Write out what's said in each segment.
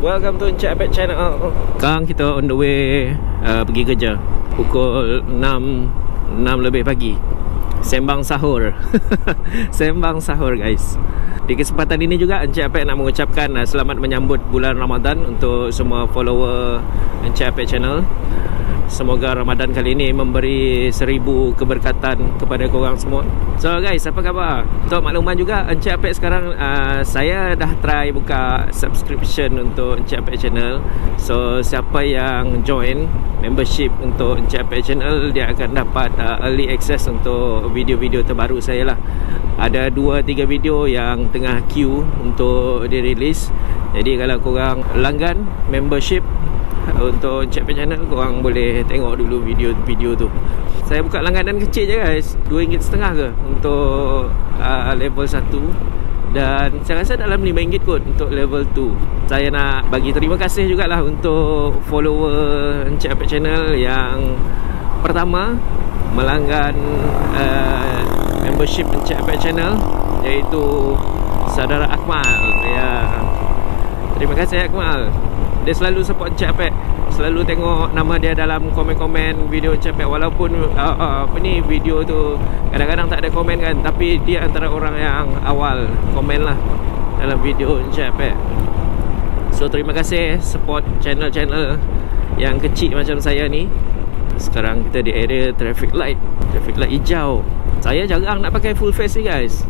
Welcome to Encik Abed Channel. Sekarang kita on the way pergi kerja. Pukul 6 lebih pagi. Sembang sahur. Sembang sahur guys. Di kesempatan ini juga Encik Abed nak mengucapkan selamat menyambut bulan Ramadan untuk semua follower Encik Abed Channel. Semoga Ramadan kali ini memberi 1000 keberkatan kepada korang semua. So guys, apa khabar? Untuk makluman juga, Encik Abed sekarang saya dah try buka subscription untuk Encik Abed Channel. So siapa yang join membership untuk Encik Abed Channel, dia akan dapat early access untuk video-video terbaru saya lah. Ada 2-3 video yang tengah queue untuk dirilis. Jadi kalau korang langgan membership untuk Encik Abed Channel, korang boleh tengok dulu video-video tu. Saya buka langganan kecil je guys, RM2.50 ke untuk level 1. Dan saya rasa dalam RM5 kot untuk level 2. Saya nak bagi terima kasih jugalah untuk follower Encik Abed Channel yang pertama melanggan membership Encik Abed Channel, iaitu saudara Akmal. Ya, terima kasih Akmal. Dia selalu support Encik Abed, selalu tengok nama dia dalam komen-komen video Encik Abed. Walaupun video tu kadang-kadang tak ada komen kan, tapi dia antara orang yang awal komen lah dalam video Encik Abed. So terima kasih support channel-channel yang kecil macam saya ni. Sekarang kita di area traffic light hijau. Saya jarang nak pakai full face ni guys,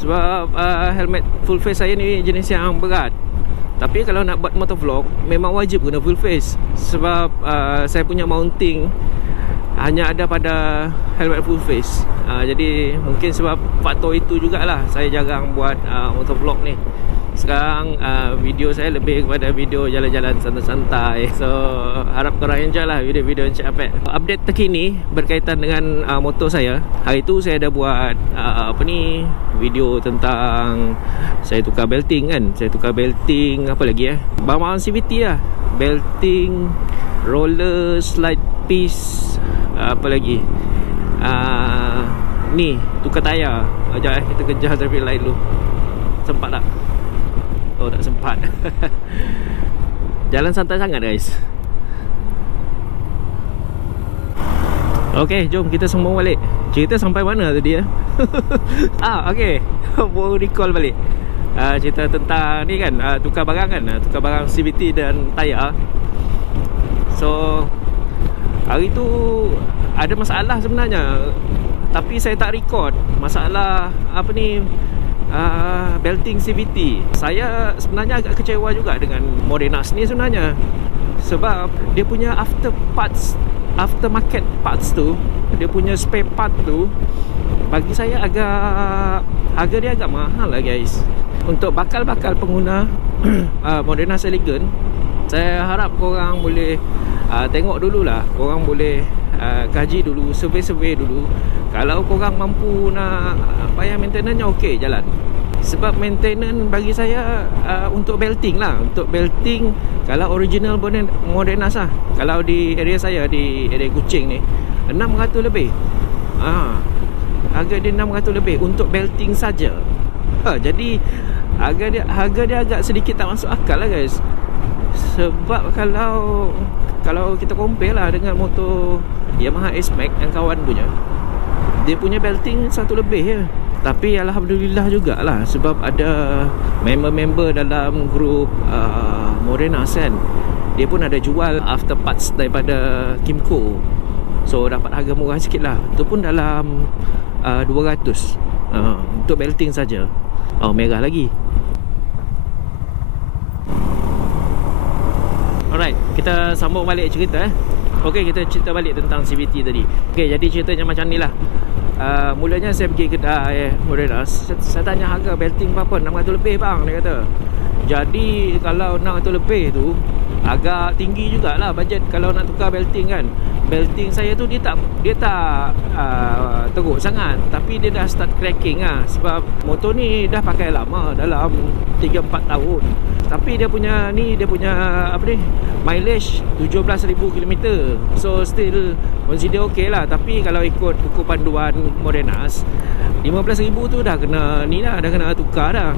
sebab helmet full face saya ni jenis yang berat. Tapi kalau nak buat motovlog, memang wajib guna full face. Sebab saya punya mounting hanya ada pada helmet full face. Jadi mungkin sebab faktor itu jugalah saya jarang buat motovlog ni. Sekarang video saya lebih kepada video jalan-jalan santai-santai. So harap korang enjoy lah video-video Encik Abed. Update terkini berkaitan dengan motor saya. Hari tu saya ada buat video tentang saya tukar belting kan. Saya tukar belting, apa lagi barang-barang CVT lah. Belting, roller, slide piece, apa lagi, ni tukar tayar. Sekejap kita kejar traffic light dulu. Sempat tak? Oh, tak sempat. Jalan santai sangat guys. Okay, jom kita sembang balik. Cerita sampai mana tadi okay, baru recall balik. Cerita tentang ni kan, tukar barang kan, tukar barang CVT dan tayar. So hari tu ada masalah sebenarnya, tapi saya tak record. Masalah belting CVT. Saya sebenarnya agak kecewa juga dengan Morenas ni sebenarnya, sebab dia punya aftermarket parts tu, dia punya spare part tu, bagi saya harga dia agak mahal lah guys. Untuk bakal-bakal pengguna Morenas Elegant, saya harap korang boleh tengok dululah. Korang boleh kaji dulu, survey dulu. Kalau korang mampu nak bayar maintenance, okey, jalan. Sebab maintenance bagi saya untuk belting lah. Untuk belting, kalau original Morenas lah, kalau di area saya, di area Kuching ni, 600 lebih. Harga dia 600 lebih untuk belting saja. Jadi harga dia agak sedikit tak masuk akal lah guys. Sebab kalau kita compare lah dengan motor Yamaha S-Max yang kawan punya, dia punya belting 1 lebih je. Tapi alhamdulillah jugalah, sebab ada member-member dalam grup Morenas kan, dia pun ada jual after parts daripada Kimco. So dapat harga murah sikit lah. Itu pun dalam 200 untuk belting saja. Merah lagi. Alright, kita sambung balik cerita Okey, kita cerita balik tentang CVT tadi. Okey, jadi ceritanya macam ni lah. Mulanya saya pergi kedai Morenas. Saya tanya harga belting berapa, 600 lebih bang, dia kata. Jadi kalau 600 lebih tu agak tinggi jugalah bajet kalau nak tukar belting kan. Belting saya tu dia tak teruk sangat, tapi dia dah start cracking lah. Sebab motor ni dah pakai lama, dalam 3-4 tahun. Tapi dia punya mileage 17,000 km. So still consider okey lah. Tapi kalau ikut buku panduan Modenas, 15,000 tu dah kena ni dah kena tukar dah.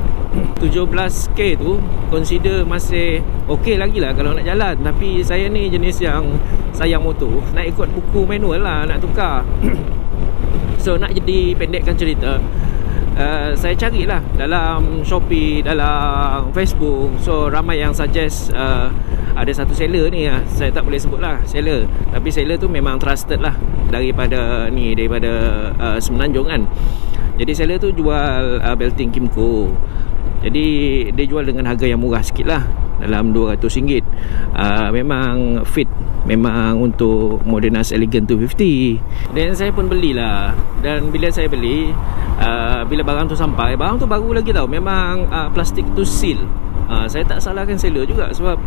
17k tu consider masih okey lagi lah kalau nak jalan. Tapi saya ni jenis yang sayang motor, nak ikut buku manual lah nak tukar. So nak jadi pendekkan cerita, saya carilah dalam Shopee, dalam Facebook. So ramai yang suggest ada satu seller ni, saya tak boleh sebut lah seller, tapi seller tu memang trusted lah daripada Semenanjung kan. Jadi seller tu jual belting Kimco. Jadi dia jual dengan harga yang murah sikit lah, dalam RM200. Memang fit, memang untuk Modenas Elegant 250. Dan saya pun belilah. Dan bila saya beli, bila barang tu sampai, barang tu baru lagi tau. Memang plastik tu seal. Saya tak salahkan seller juga, sebab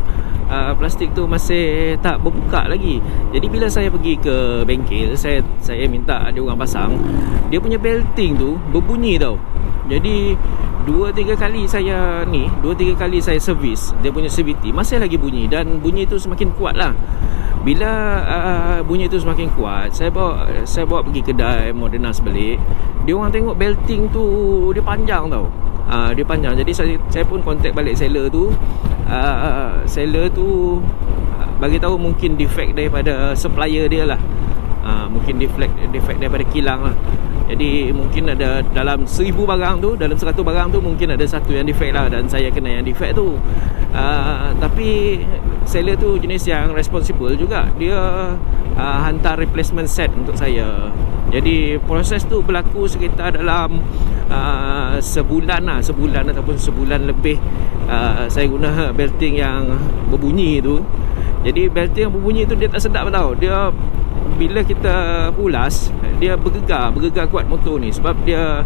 plastik tu masih tak berbuka lagi. Jadi bila saya pergi ke bengkel, saya minta ada orang pasang, dia punya belting tu berbunyi tau. Jadi 2-3 kali saya servis, dia punya CVT masih lagi bunyi. Dan bunyi tu semakin kuat lah. Bila bunyi tu semakin kuat, saya bawa pergi kedai Modenas balik. Dia orang tengok belting tu dia panjang tau. Dia panjang. Jadi saya pun contact balik seller tu. Seller tu bagi tahu mungkin defect daripada supplier dia lah. Mungkin defect daripada kilang lah. Jadi mungkin ada dalam 1000 barang tu, dalam 100 barang tu mungkin ada satu yang defect lah, dan saya kena yang defect tu. Tapi seller tu jenis yang responsible juga. Dia hantar replacement set untuk saya. Jadi proses tu berlaku sekitar dalam sebulan ataupun sebulan lebih. Saya guna belting yang berbunyi tu. Jadi belting yang berbunyi tu dia tak sedap tau. Dia bila kita ulas, dia bergegar kuat motor ni, sebab dia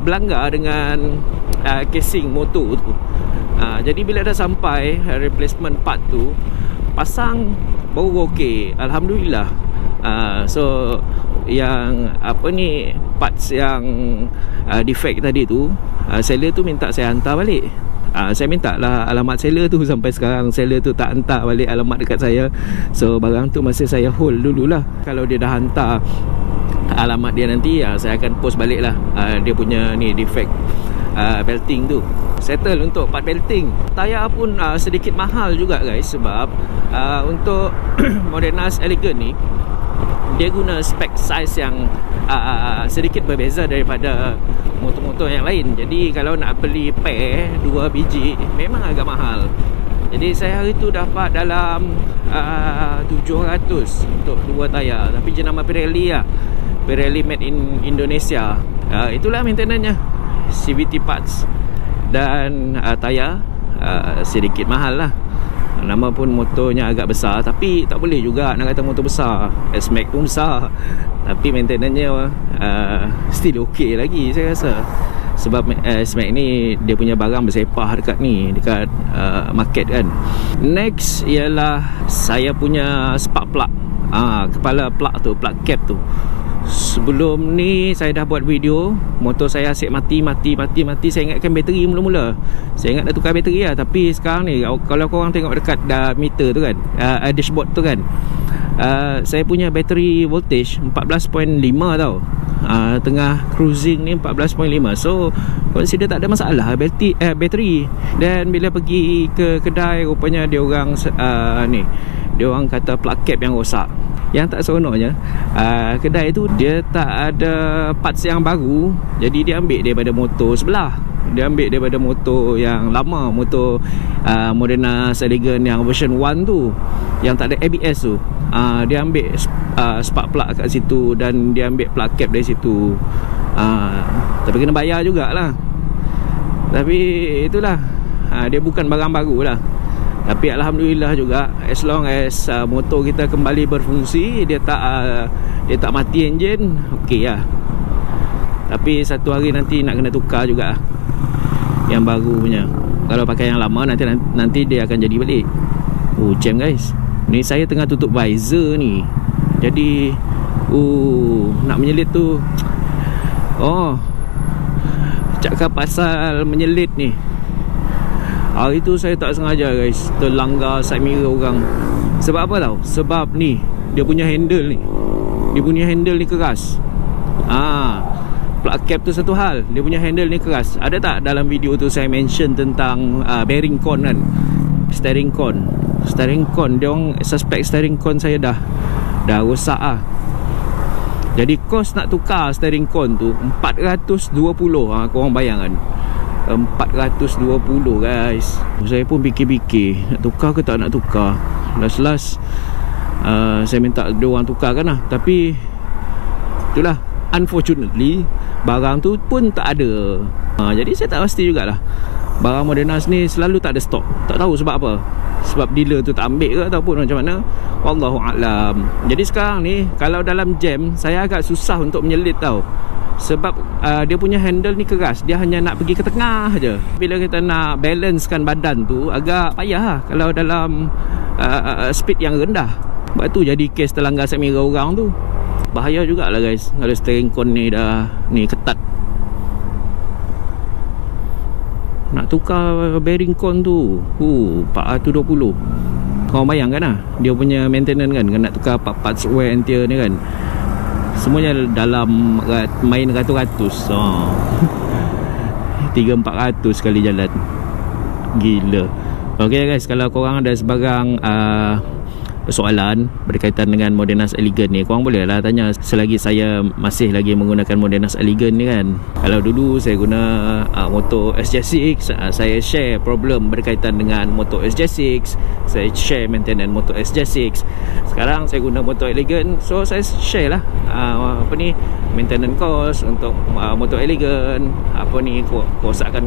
berlanggar dengan casing motor tu. Jadi bila dah sampai replacement part tu, pasang baru okey, alhamdulillah. So yang parts yang defect tadi tu, seller tu minta saya hantar balik. Saya minta lah alamat seller tu. Sampai sekarang seller tu tak hantar balik alamat dekat saya. So barang tu masih saya hold dululah. Kalau dia dah hantar alamat dia nanti, saya akan post balik lah dia punya ni defect belting tu. Settle untuk part belting. Tayar pun sedikit mahal juga guys, sebab untuk Modenas Elegant ni, dia guna spek size yang sedikit berbeza daripada motor-motor yang lain. Jadi kalau nak beli pair 2 biji memang agak mahal. Jadi saya hari tu dapat dalam 700 untuk 2 tayar. Tapi jenama Pirelli lah, Pirelli made in Indonesia. Itulah maintenance-nya, CVT parts dan tayar sedikit mahal lah. Nama pun motornya agak besar, tapi tak boleh juga nak kata motor besar. S-Max pun besar, tapi maintenance-nya still okey lagi saya rasa. Sebab S-Max ni dia punya barang bersepah dekat market kan. Next ialah saya punya spark plug. Kepala plug tu, plug cap tu. Sebelum ni saya dah buat video, motor saya asyik mati. Saya ingatkan bateri mula-mula. Saya ingat dah tukar bateri lah. Tapi sekarang ni kalau korang tengok dekat meter tu kan, dashboard tu kan, saya punya bateri voltage 14.5 tau. Tengah cruising ni 14.5. So consider tak ada masalah bateri. Dan bila pergi ke kedai, rupanya dia orang kata plug cap yang rosak. Yang tak seronoknya, kedai tu dia tak ada parts yang baru. Jadi dia ambil daripada motor sebelah. Dia ambil daripada motor yang lama, motor Modenas Elegant yang version 1 tu, yang tak ada ABS tu. Dia ambil spark plug kat situ, dan dia ambil plug cap dari situ. Tapi kena bayar jugalah. Tapi itulah, dia bukan barang baru lah. Tapi alhamdulillah juga, as long as motor kita kembali berfungsi, dia tak mati enjin, okey lah. Tapi satu hari nanti nak kena tukar juga yang baru punya. Kalau pakai yang lama nanti dia akan jadi balik. Jam guys. Ni saya tengah tutup visor ni. Jadi nak menyelit tu. Cakap pasal menyelit ni, hari tu saya tak sengaja guys terlanggar side mirror orang. Sebab apa tau? Sebab ni dia punya handle ni, dia punya handle ni keras. Plug cap tu satu hal, dia punya handle ni keras. Ada tak dalam video tu saya mention tentang bearing con kan, steering con. Steering con, dia orang suspect steering con saya dah rosak lah. Jadi kos nak tukar steering con tu 420. Korang bayangkan 420 guys. Saya pun fikir-fikir nak tukar ke tak nak tukar. Last saya minta dia orang tukarkan lah. Tapi itulah, unfortunately barang tu pun tak ada. Jadi saya tak pasti jugalah. Barang Modenas ni selalu tak ada stok. Tak tahu sebab apa. Sebab dealer tu tak ambil ke ataupun macam mana, wallahu a'lam. Jadi sekarang ni kalau dalam jam saya agak susah untuk menyelit tau. Sebab dia punya handle ni keras. Dia hanya nak pergi ke tengah je. Bila kita nak balancekan badan tu agak payah lah kalau dalam speed yang rendah. Sebab tu jadi kes terlanggar set mirror orang tu. Bahaya jugalah guys kalau steering con ni dah ketat. Nak tukar bearing con tu 420. Kau bayangkan lah, dia punya maintenance kan, nak tukar parts wear and tear ni kan, semuanya dalam main ratus-ratus. 300-400 sekali jalan. Gila. Ok guys, kalau korang ada sebarang soalan berkaitan dengan Modenas Elegant ni, korang boleh lah tanya selagi saya masih lagi menggunakan Modenas Elegant ni kan. Kalau dulu saya guna motor SJ6, saya share problem berkaitan dengan motor SJ6, saya share maintenance motor SJ6. Sekarang saya guna motor Elegant, so saya share lah maintenance cost untuk motor Elegant, kerosakan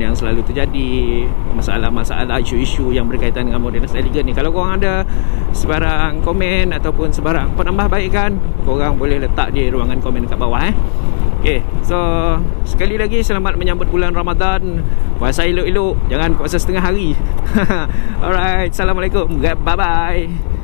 yang selalu terjadi, masalah-masalah, isu-isu yang berkaitan dengan Modenas Elegant ni. Kalau korang ada sebarang komen ataupun sebarang penambahbaikan, korang boleh letak di ruangan komen dekat bawah Okay, so sekali lagi selamat menyambut bulan Ramadan. Puasa elok-elok, jangan puasa setengah hari. Alright, Assalamualaikum, bye bye.